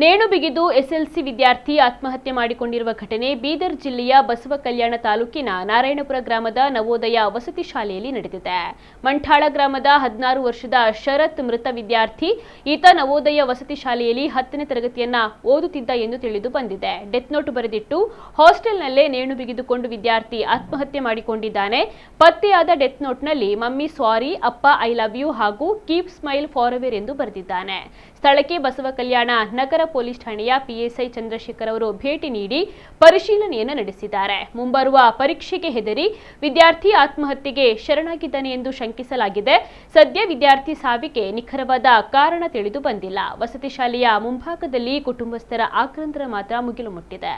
ನೇಣು ಬಿಗಿದು ಎಸ್ಎಲ್ಸಿ ವಿದ್ಯಾರ್ಥಿ ಆತ್ಮಹತ್ಯೆ ಮಾಡಿಕೊಂಡಿರುವ ಘಟನೆ ಬೀದರ್ ಜಿಲ್ಲೆಯ ಬಸವಕಲ್ಯಾಣ ತಾಲೂಕಿನ ನಾರಾಯಣಪುರ ಗ್ರಾಮದ ನವೋದಯ ವಸತಿ ಶಾಲೆಯಲ್ಲಿ ನಡೆದಿದೆ. ಮಂಠಾಳ ಗ್ರಾಮದ 16 ವರ್ಷದ ಶರತ್ ಮೃತ ವಿದ್ಯಾರ್ಥಿ. ಈತ ನವೋದಯ ವಸತಿ ಶಾಲೆಯಲ್ಲಿ 10ನೇ ತರಗತಿಯನ್ನ ಓದುತ್ತಿದ್ದ ಎಂದು ತಿಳಿದು ಬಂದಿದೆ. ಡೆತ್ ನೋಟ್ ಬರೆದಿಟ್ಟು ಹಾಸ್ಟೆಲ್ನಲ್ಲೇ ನೇಣು ಬಿಗಿದುಕೊಂಡು ವಿದ್ಯಾರ್ಥಿ ಆತ್ಮಹತ್ಯೆ ಮಾಡಿಕೊಂಡಿದ್ದಾನೆ. ಪತ್ತೆಯಾದ ಡೆತ್ ನೋಟ್ನಲ್ಲಿ ಮಮ್ಮಿ ಸಾರಿ, ಅಪ್ಪ ಐ ಲವ್ ಯು ಹಾಗೂ ಕೀಪ್ ಸ್ಮೈಲ್ ಫಾರ್ ಎವರ್ ಎಂದು ಬರೆದಿದ್ದಾನೆ. ಸ್ಥಳಕ್ಕೆ ಬಸವಕಲ್ಯಾಣ ನಗರ ಪೊಲೀಸ್ ಠಾಣೆಯ ಪಿಎಸ್ಐ ಚಂದ್ರಶೇಖರ್ ಅವರು ಭೇಟಿ ನೀಡಿ ಪರಿಶೀಲನೆಯನ್ನು ನಡೆಸಿದ್ದಾರೆ. ಮುಂಬರುವ ಪರೀಕ್ಷೆಗೆ ಹೆದರಿ ವಿದ್ಯಾರ್ಥಿ ಆತ್ಮಹತ್ಯೆಗೆ ಶರಣಾಗಿದ್ದಾನೆ ಎಂದು ಶಂಕಿಸಲಾಗಿದೆ. ಸದ್ಯ ವಿದ್ಯಾರ್ಥಿ ಸಾವಿಗೆ ನಿಖರವಾದ ಕಾರಣ ತಿಳಿದು ಬಂದಿಲ್ಲ. ವಸತಿ ಶಾಲೆಯ ಮುಂಭಾಗದಲ್ಲಿ ಕುಟುಂಬಸ್ಥರ ಆಕ್ರಂದನ ಮಾತ್ರ ಮುಗಿಲು ಮುಟ್ಟಿದೆ.